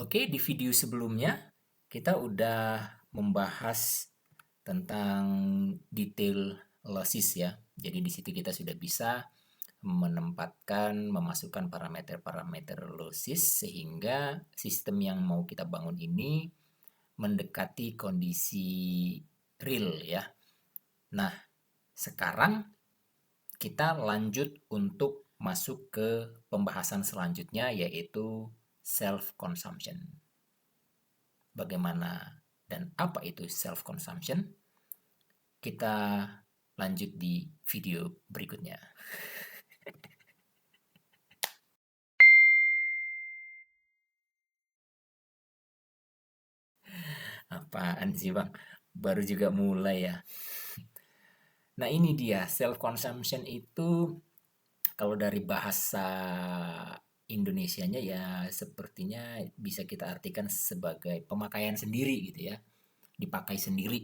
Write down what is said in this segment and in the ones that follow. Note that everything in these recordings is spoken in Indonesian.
Oke, di video sebelumnya kita udah membahas tentang detail losses ya. Jadi di situ kita sudah bisa memasukkan parameter-parameter losses sehingga sistem yang mau kita bangun ini mendekati kondisi real ya. Nah, sekarang kita lanjut untuk masuk ke pembahasan selanjutnya yaitu self consumption. Bagaimana dan apa itu self consumption? Kita lanjut di video berikutnya. Apaan sih Bang? Baru juga mulai ya. Nah ini dia, self consumption itu kalau dari bahasa Indonesianya ya sepertinya bisa kita artikan sebagai pemakaian sendiri gitu ya. Dipakai sendiri.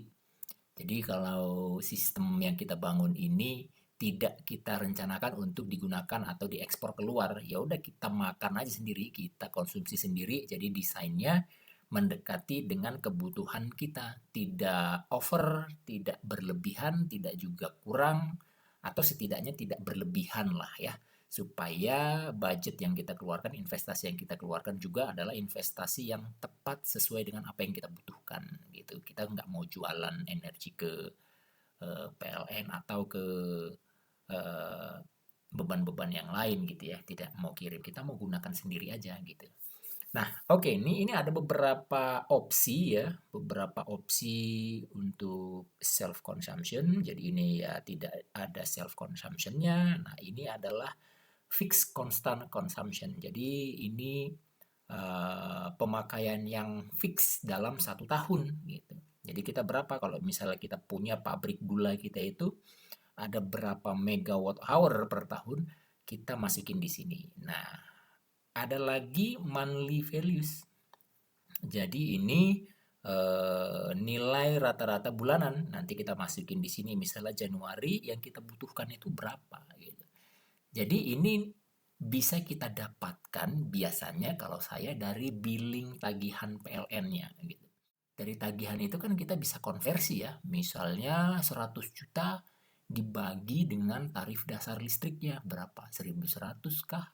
Jadi kalau sistem yang kita bangun ini tidak kita rencanakan untuk digunakan atau diekspor keluar, ya udah kita makan aja sendiri, kita konsumsi sendiri. Jadi desainnya mendekati dengan kebutuhan kita, tidak over, tidak berlebihan, tidak juga kurang, atau setidaknya tidak berlebihan lah ya, supaya budget yang kita keluarkan, investasi yang kita keluarkan juga adalah investasi yang tepat sesuai dengan apa yang kita butuhkan gitu. Kita nggak mau jualan energi ke PLN atau ke eh, beban-beban yang lain gitu ya, tidak mau kirim, kita mau gunakan sendiri aja gitu. Nah, oke, ini ada beberapa opsi ya, beberapa opsi untuk self consumption. Jadi ini ya tidak ada self consumptionnya. Nah, ini adalah fixed constant consumption. Jadi ini pemakaian yang fix dalam 1 tahun gitu. Jadi kita berapa kalau misalnya kita punya pabrik gula kita itu ada berapa megawatt hour per tahun kita masukin di sini. Nah, ada lagi monthly values. Jadi ini nilai rata-rata bulanan. Nanti kita masukin di sini misalnya Januari yang kita butuhkan itu berapa gitu. Jadi ini bisa kita dapatkan biasanya kalau saya dari billing tagihan PLN-nya gitu. Dari tagihan itu kan kita bisa konversi ya. Misalnya 100 juta dibagi dengan tarif dasar listriknya berapa? 1.100 kah?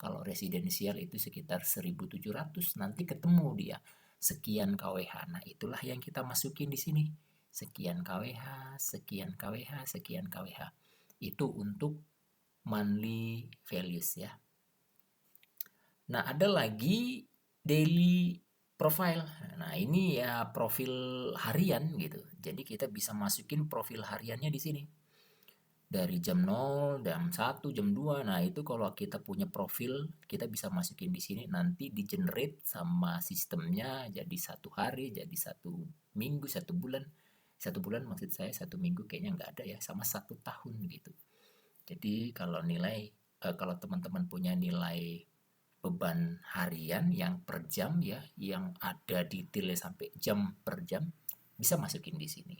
Kalau residensial itu sekitar 1.700, nanti ketemu dia sekian kWh. Nah, itulah yang kita masukin di sini. Sekian kWh, sekian kWh, sekian kWh. Itu untuk monthly values ya. Nah, ada lagi daily profile. Nah, ini ya profil harian gitu. Jadi kita bisa masukin profil hariannya di sini. Dari jam 0, jam 1, jam 2. Nah, itu kalau kita punya profil, kita bisa masukin di sini nanti di generate sama sistemnya jadi 1 hari, jadi 1 minggu, 1 bulan. 1 bulan maksud saya 1 minggu kayaknya nggak ada ya, sama 1 tahun gitu. Jadi kalau teman-teman punya nilai beban harian yang per jam ya, yang ada detailnya sampai jam per jam, bisa masukin di sini.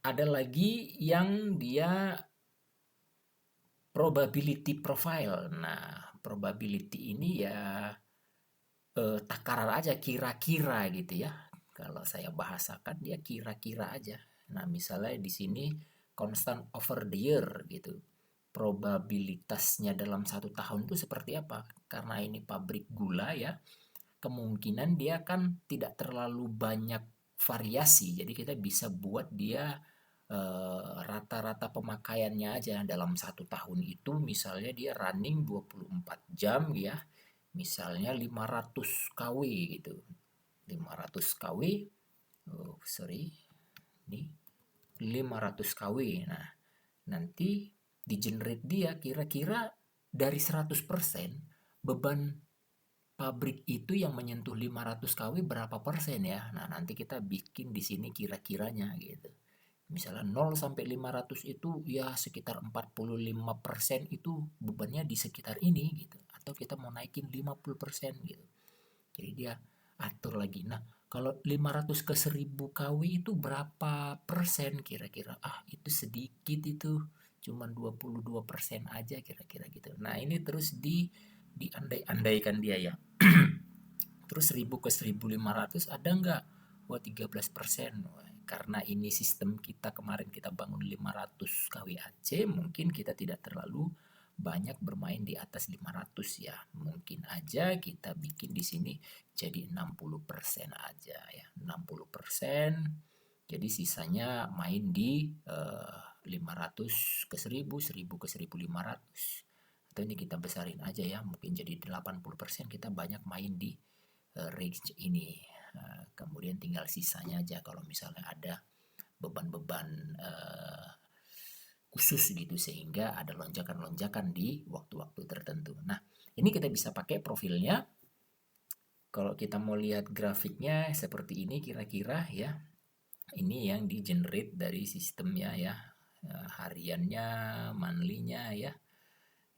Ada lagi yang dia probability profile. Nah, probability ini ya takaran aja kira-kira gitu ya. Kalau saya bahasakan dia kira-kira aja. Nah, misalnya di sini constant over the year gitu. Probabilitasnya dalam 1 tahun itu seperti apa? Karena ini pabrik gula ya, kemungkinan dia kan tidak terlalu banyak variasi. Jadi kita bisa buat dia rata-rata pemakaiannya aja dalam 1 tahun itu misalnya dia running 24 jam ya, misalnya 500 kW gitu, 500 kW, oh sorry, ini 500 kW. Nah, nanti di generate dia kira-kira dari 100% beban pabrik itu yang menyentuh 500 kW berapa persen ya. Nah, nanti kita bikin di sini kira-kiranya gitu. Misalnya 0 sampai 500 itu ya sekitar 45% itu bebannya di sekitar ini gitu. Atau kita mau naikin 50% gitu. Jadi dia atur lagi. Nah, kalau 500 ke 1000 kW itu berapa persen kira-kira? Ah, itu sedikit itu. Cuman 22% aja kira-kira gitu. Nah, ini terus diandai-andaikan dia ya. Terus 1000 ke 1500 ada nggak? Wah, 13%. Karena ini sistem kita kemarin kita bangun 500 kWAC, mungkin kita tidak terlalu banyak bermain di atas 500 ya. Mungkin aja kita bikin di sini jadi 60% aja ya. 60%. Jadi sisanya main di 500 ke 1000, 1000 ke 1500. Atau ini kita besarin aja ya, mungkin jadi 80% kita banyak main di range ini. Kemudian tinggal sisanya aja kalau misalnya ada beban-beban khusus gitu sehingga ada lonjakan-lonjakan di waktu-waktu tertentu. Nah, ini kita bisa pakai profilnya. Kalau kita mau lihat grafiknya seperti ini kira-kira ya. Ini yang di generate dari sistemnya ya. Hariannya, monthly-nya ya.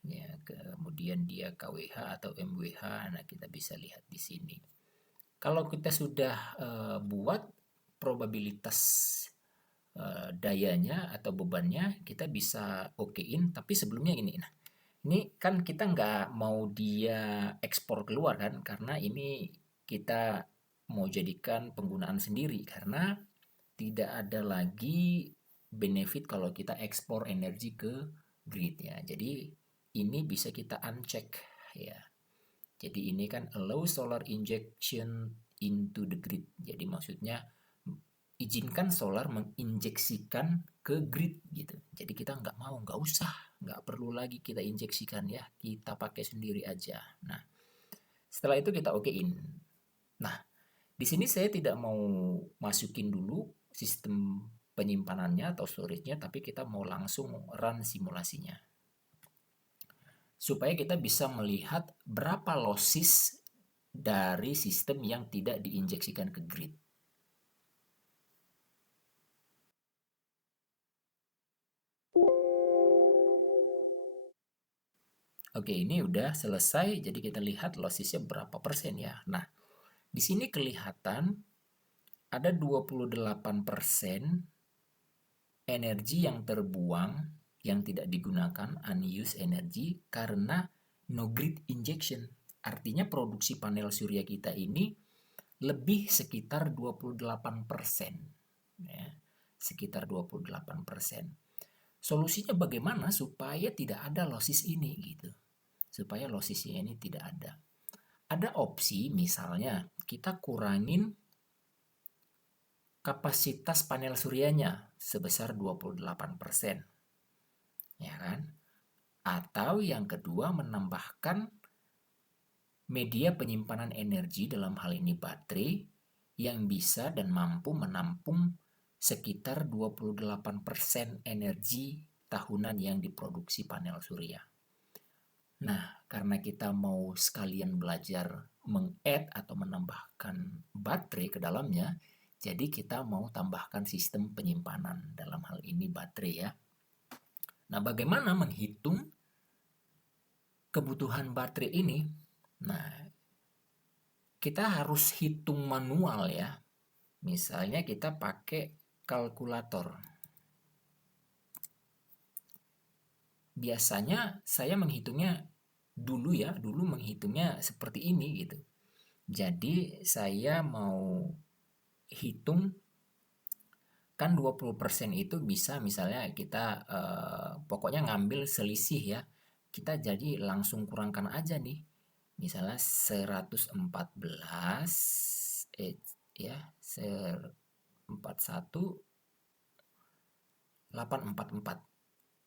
Ya, kemudian dia KWH atau MWH. Nah, kita bisa lihat di sini. Kalau kita sudah buat probabilitas dayanya atau bebannya, kita bisa okein. Tapi sebelumnya ini, nah, ini kan kita nggak mau dia ekspor keluar kan, karena ini kita mau jadikan penggunaan sendiri karena tidak ada lagi benefit kalau kita ekspor energi ke grid ya. Jadi ini bisa kita uncheck ya. Jadi ini kan allow solar injection into the grid. Jadi maksudnya izinkan solar menginjeksikan ke grid gitu. Jadi kita nggak usah, nggak perlu lagi kita injeksikan ya, kita pakai sendiri aja. Nah, setelah itu kita okein. Nah, di sini saya tidak mau masukin dulu sistem penyimpanannya atau storage-nya, tapi kita mau langsung run simulasinya supaya kita bisa melihat berapa losses dari sistem yang tidak diinjeksikan ke grid. Oke, ini udah selesai, jadi kita lihat lossesnya berapa persen ya. Nah, di sini kelihatan ada 28% energi yang terbuang, yang tidak digunakan, unused energy, karena no grid injection. Artinya produksi panel surya kita ini lebih sekitar 28%. Ya, sekitar 28%. Solusinya bagaimana supaya tidak ada losses ini gitu. Supaya lossesnya ini tidak ada. Ada opsi misalnya kita kurangin kapasitas panel suryanya sebesar 28%. Ya kan? Atau yang kedua menambahkan media penyimpanan energi dalam hal ini baterai yang bisa dan mampu menampung sekitar 28% energi tahunan yang diproduksi panel surya. Nah, karena kita mau sekalian belajar meng-add atau menambahkan baterai ke dalamnya, jadi kita mau tambahkan sistem penyimpanan, dalam hal ini baterai ya. Nah, bagaimana menghitung kebutuhan baterai ini? Nah, kita harus hitung manual ya. Misalnya kita pakai kalkulator. Biasanya saya menghitungnya dulu menghitungnya seperti ini gitu. Jadi saya mau hitung kan 20% itu bisa misalnya kita pokoknya ngambil selisih ya. Kita jadi langsung kurangkan aja nih. Misalnya 114 ya 844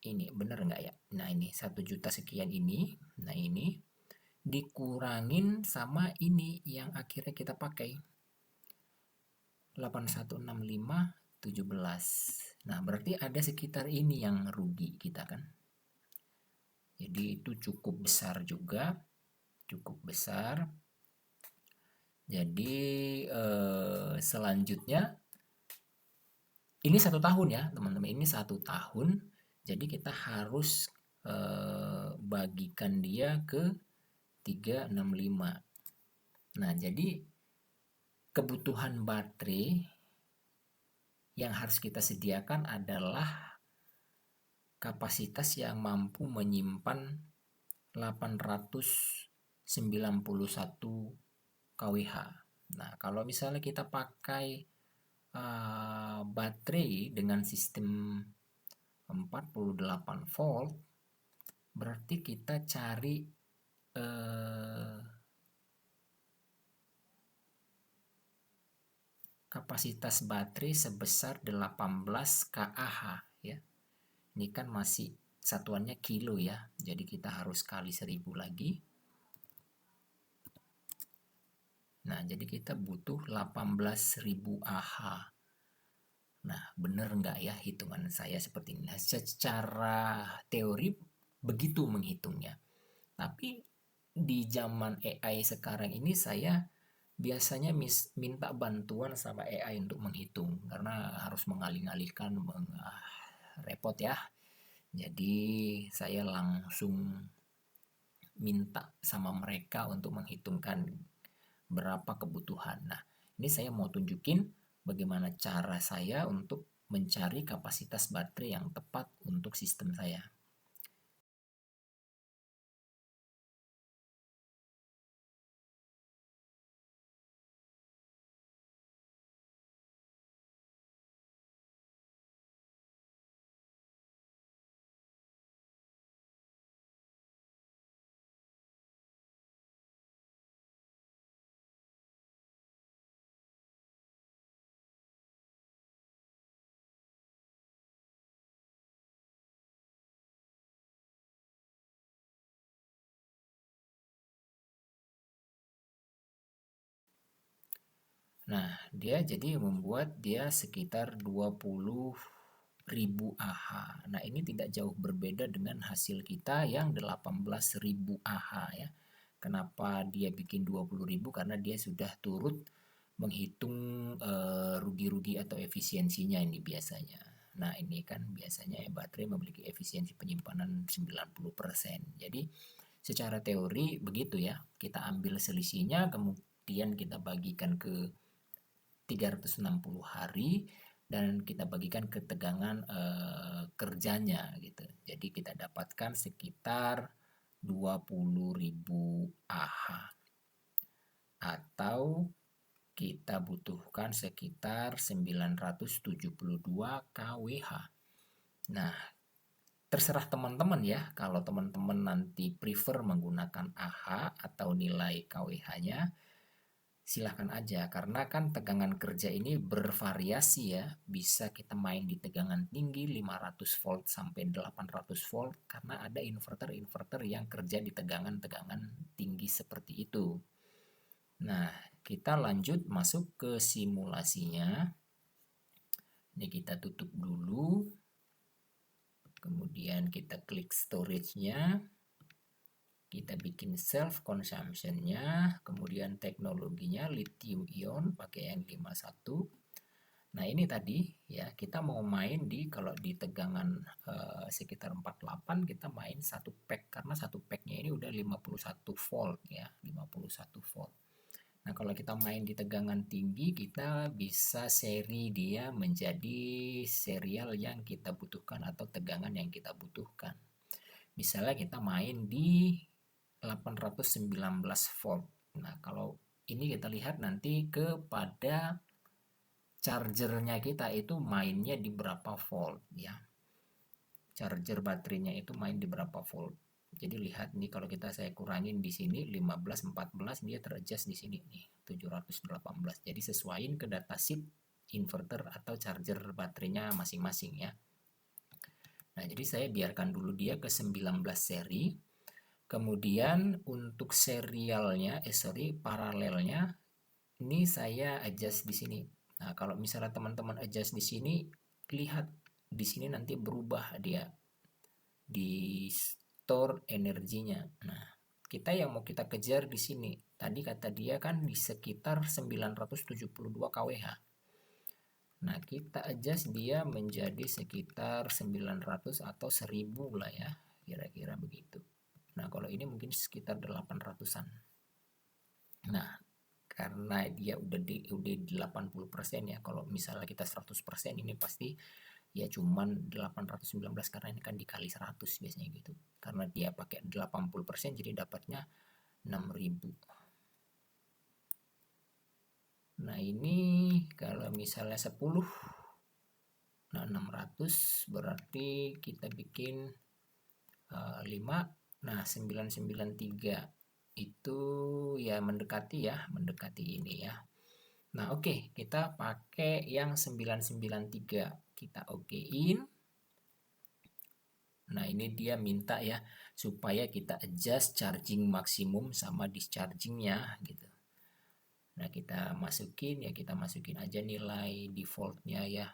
ini bener nggak ya? Nah ini 1 juta sekian ini, nah ini dikurangin sama ini yang akhirnya kita pakai 816517. Nah berarti ada sekitar ini yang rugi kita kan. Jadi itu cukup besar juga, cukup besar. Jadi selanjutnya ini 1 tahun ya teman-teman, ini 1 tahun. Jadi kita harus bagikan dia ke 365. Nah, jadi kebutuhan baterai yang harus kita sediakan adalah kapasitas yang mampu menyimpan 800 91 kWh. Nah, kalau misalnya kita pakai baterai dengan sistem 48 volt, berarti kita cari kapasitas baterai sebesar 18 kAh ya. Ini kan masih satuannya kilo ya. Jadi kita harus kali 1000 lagi. Nah, jadi kita butuh 18.000 Ah. Nah, benar nggak ya hitungan saya seperti ini? Nah, secara teori begitu menghitungnya. Tapi di zaman AI sekarang ini saya biasanya minta bantuan sama AI untuk menghitung karena harus mengalih-alihkan repot ya. Jadi saya langsung minta sama mereka untuk menghitungkan berapa kebutuhan. Nah, ini saya mau tunjukin bagaimana cara saya untuk mencari kapasitas baterai yang tepat untuk sistem saya. Nah, dia jadi membuat dia sekitar 20.000 AH. Nah, ini tidak jauh berbeda dengan hasil kita yang 18.000 AH ya. Kenapa dia bikin 20.000? Karena dia sudah turut menghitung rugi-rugi atau efisiensinya ini biasanya. Nah, ini kan biasanya baterai memiliki efisiensi penyimpanan 90%. Jadi, secara teori begitu ya. Kita ambil selisihnya, kemudian kita bagikan ke 360 hari dan kita bagikan ke tegangan kerjanya gitu. Jadi kita dapatkan sekitar 20.000 Ah atau kita butuhkan sekitar 972 kWh. Nah, terserah teman-teman ya. Kalau teman-teman nanti prefer menggunakan AH atau nilai KWH-nya, silahkan aja. Karena kan tegangan kerja ini bervariasi ya. Bisa kita main di tegangan tinggi 500 volt sampai 800 volt. Karena ada inverter-inverter yang kerja di tegangan-tegangan tinggi seperti itu. Nah, kita lanjut masuk ke simulasinya. Ini kita tutup dulu. Kemudian kita klik storage-nya. Kita bikin self consumption-nya, kemudian teknologinya lithium ion pakai yang 51. Nah, ini tadi ya, kita mau main di kalau di tegangan sekitar 48 kita main satu pack karena satu packnya ini udah 51 volt ya, 51 volt. Nah, kalau kita main di tegangan tinggi, kita bisa seri dia menjadi serial yang kita butuhkan atau tegangan yang kita butuhkan. Misalnya kita main di 819 volt. Nah, kalau ini kita lihat nanti kepada chargernya kita itu mainnya di berapa volt ya. Charger baterainya itu main di berapa volt. Jadi lihat nih kalau saya kurangin di sini 15 14 dia teradjust di sini nih 718. Jadi sesuaiin ke datasheet inverter atau charger baterainya masing-masing ya. Nah, jadi saya biarkan dulu dia ke 19 seri. Kemudian untuk serialnya, paralelnya ini saya adjust di sini. Nah, kalau misalnya teman-teman adjust di sini, lihat di sini nanti berubah dia di store energinya. Nah, kita yang mau kita kejar di sini. Tadi kata dia kan di sekitar 972 kWh. Nah, kita adjust dia menjadi sekitar 900 atau 1000 lah ya, kira-kira begitu. Nah, kalau ini mungkin sekitar 800-an. Nah, karena dia udah 80% ya. Kalau misalnya kita 100% ini pasti ya cuman 819 karena ini kan dikali 100 biasanya gitu. Karena dia pakai 80% jadi dapatnya 6.000. Nah ini kalau misalnya 10, nah 600 berarti kita bikin 5. Nah 993 itu ya mendekati ini ya. Nah oke, kita pakai yang 993, kita okein. Nah ini dia minta ya supaya kita adjust charging maksimum sama dischargingnya gitu. Nah kita masukin aja nilai defaultnya ya.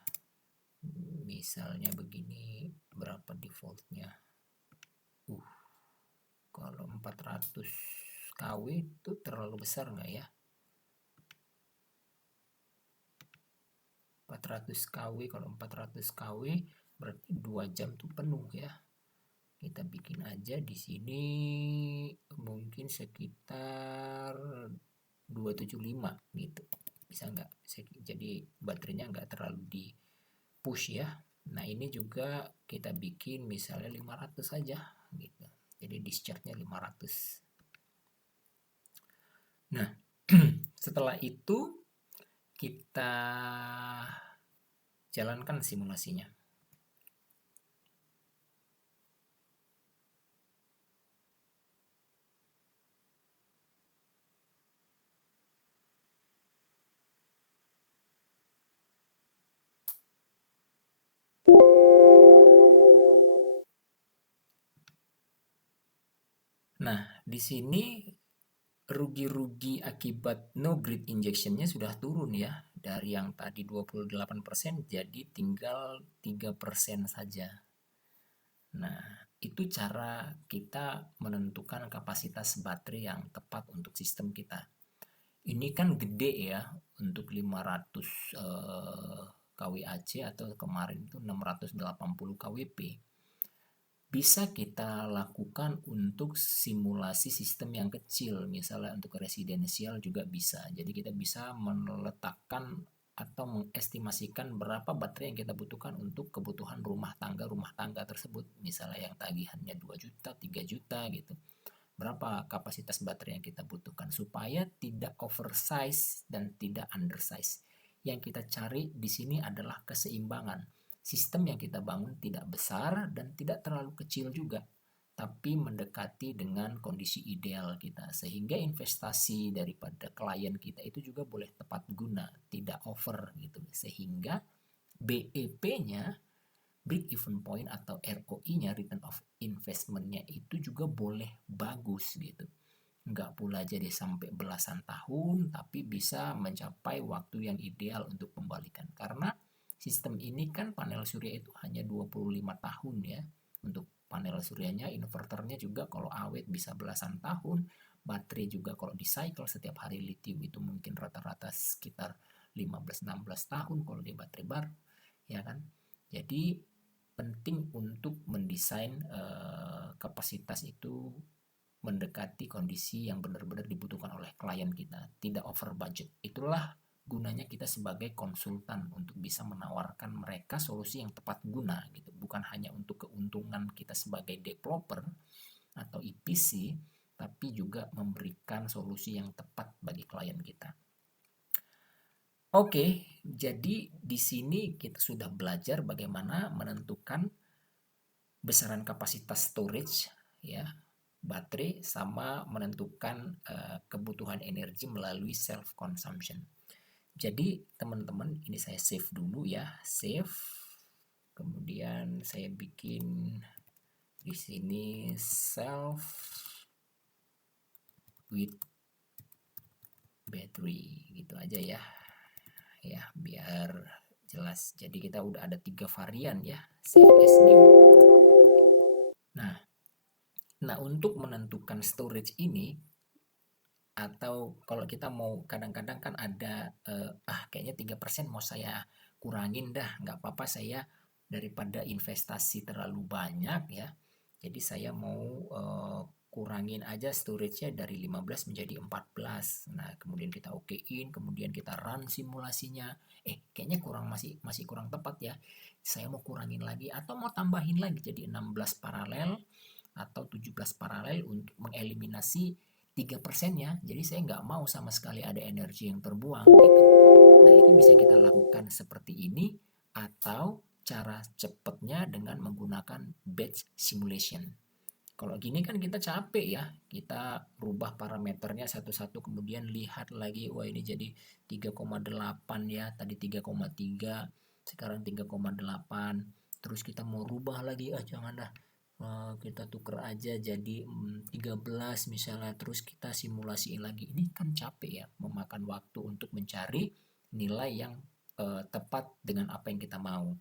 Misalnya begini, berapa defaultnya? Kalau 400 kW itu terlalu besar nggak ya? 400 kW, kalau 400 kW berarti 2 jam tuh penuh ya. Kita bikin aja di sini mungkin sekitar 275 gitu. Bisa nggak? Jadi baterainya nggak terlalu di push ya. Nah ini juga kita bikin misalnya 500 saja gitu. Jadi discharge-nya 500. Nah setelah itu kita jalankan simulasinya. Nah, di sini rugi-rugi akibat no grid injectionnya sudah turun ya. Dari yang tadi 28% jadi tinggal 3% saja. Nah, itu cara kita menentukan kapasitas baterai yang tepat untuk sistem kita. Ini kan gede ya, untuk 500 kWAC atau kemarin itu 680 kWp. Bisa kita lakukan untuk simulasi sistem yang kecil, misalnya untuk residensial juga bisa. Jadi kita bisa meletakkan atau mengestimasikan berapa baterai yang kita butuhkan untuk kebutuhan rumah tangga tersebut. Misalnya yang tagihannya 2 juta, 3 juta gitu. Berapa kapasitas baterai yang kita butuhkan supaya tidak oversize dan tidak undersize. Yang kita cari di sini adalah keseimbangan. Sistem yang kita bangun tidak besar dan tidak terlalu kecil juga, tapi mendekati dengan kondisi ideal kita, sehingga investasi daripada klien kita itu juga boleh tepat guna, tidak over gitu, sehingga BEP-nya, break even point atau ROI-nya, return of investment-nya itu juga boleh bagus gitu. Nggak pula jadi sampai belasan tahun, tapi bisa mencapai waktu yang ideal untuk pembalikan. Karena sistem ini kan panel surya itu hanya 25 tahun ya. Untuk panel suryanya, inverternya juga kalau awet bisa belasan tahun. Baterai juga kalau di cycle setiap hari lithium itu mungkin rata-rata sekitar 15-16 tahun kalau di baterai baru. Ya kan? Jadi penting untuk mendesain kapasitas itu mendekati kondisi yang benar-benar dibutuhkan oleh klien kita, tidak over budget. Itulah gunanya kita sebagai konsultan untuk bisa menawarkan mereka solusi yang tepat guna gitu, bukan hanya untuk keuntungan kita sebagai developer atau EPC, tapi juga memberikan solusi yang tepat bagi klien kita. Oke, jadi di sini kita sudah belajar bagaimana menentukan besaran kapasitas storage ya, baterai, sama menentukan kebutuhan energi melalui self consumption. Jadi teman-teman, ini saya save dulu ya, save. Kemudian saya bikin di sini self with battery gitu aja ya. Ya, biar jelas. Jadi kita udah ada 3 varian ya, save as new. Nah, untuk menentukan storage ini, atau kalau kita mau, kadang-kadang kan ada kayaknya 3% mau saya kurangin dah, nggak apa-apa, saya daripada investasi terlalu banyak ya, jadi saya mau kurangin aja storage-nya dari 15 menjadi 14. Nah kemudian kita okein, kemudian kita run simulasinya, kayaknya masih kurang tepat ya, saya mau kurangin lagi atau mau tambahin lagi jadi 16 paralel atau 17 paralel untuk mengeliminasi 3%-nya, jadi saya nggak mau sama sekali ada energi yang terbuang gitu. Nah, itu bisa kita lakukan seperti ini, atau cara cepatnya dengan menggunakan batch simulation. Kalau gini kan kita capek ya, kita rubah parameternya satu-satu, kemudian lihat lagi, wah ini jadi 3,8 ya, tadi 3,3, sekarang 3,8. Terus kita mau rubah lagi, jangan dah, kita tuker aja jadi 13 misalnya, terus kita simulasiin lagi. Ini kan capek ya, memakan waktu untuk mencari nilai yang tepat dengan apa yang kita mau.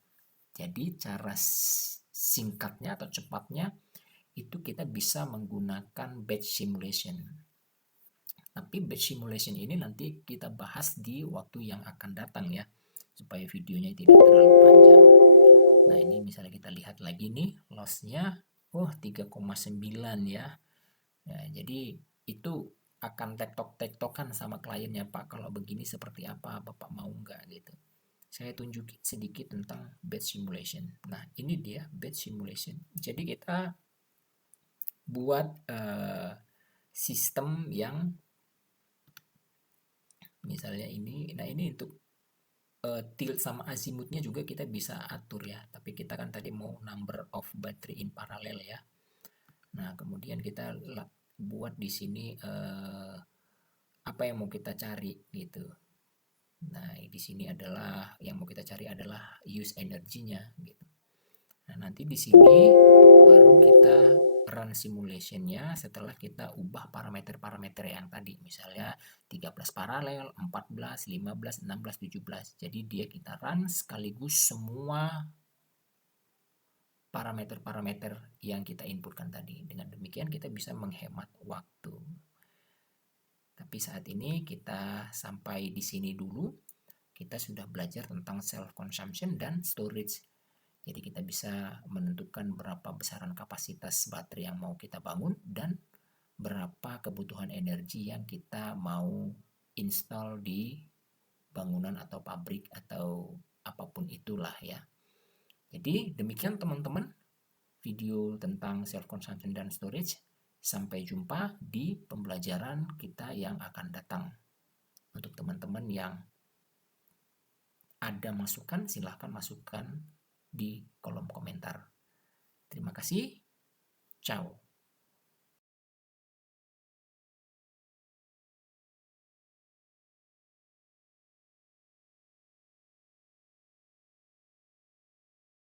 Jadi cara singkatnya atau cepatnya itu kita bisa menggunakan batch simulation. Tapi batch simulation ini nanti kita bahas di waktu yang akan datang ya, supaya videonya tidak terlalu panjang. Nah, ini misalnya kita lihat lagi nih, loss-nya 3,9 ya. Ya, jadi itu akan tektok-tektokan sama kliennya, Pak, kalau begini seperti apa, Bapak mau nggak gitu. Saya tunjukin sedikit tentang batch simulation. Nah, ini dia batch simulation. Jadi kita buat sistem yang misalnya ini, nah ini untuk tilt sama azimutnya juga kita bisa atur ya, tapi kita kan tadi mau number of battery in parallel ya. Nah, kemudian kita buat di sini apa yang mau kita cari gitu. Nah, di sini adalah yang mau kita cari adalah use energinya gitu. Nah, nanti di sini baru kita run simulationnya setelah kita ubah parameter-parameter yang tadi. Misalnya 13 paralel, 14, 15, 16, 17. Jadi dia kita run sekaligus semua parameter-parameter yang kita inputkan tadi. Dengan demikian kita bisa menghemat waktu. Tapi saat ini kita sampai di sini dulu. Kita sudah belajar tentang self consumption dan storage. Jadi kita bisa menentukan berapa besaran kapasitas baterai yang mau kita bangun dan berapa kebutuhan energi yang kita mau install di bangunan atau pabrik atau apapun itulah ya. Jadi demikian teman-teman video tentang self consumption dan storage. Sampai jumpa di pembelajaran kita yang akan datang. Untuk teman-teman yang ada masukan, silahkan masukkan di kolom komentar. Terima kasih. Ciao.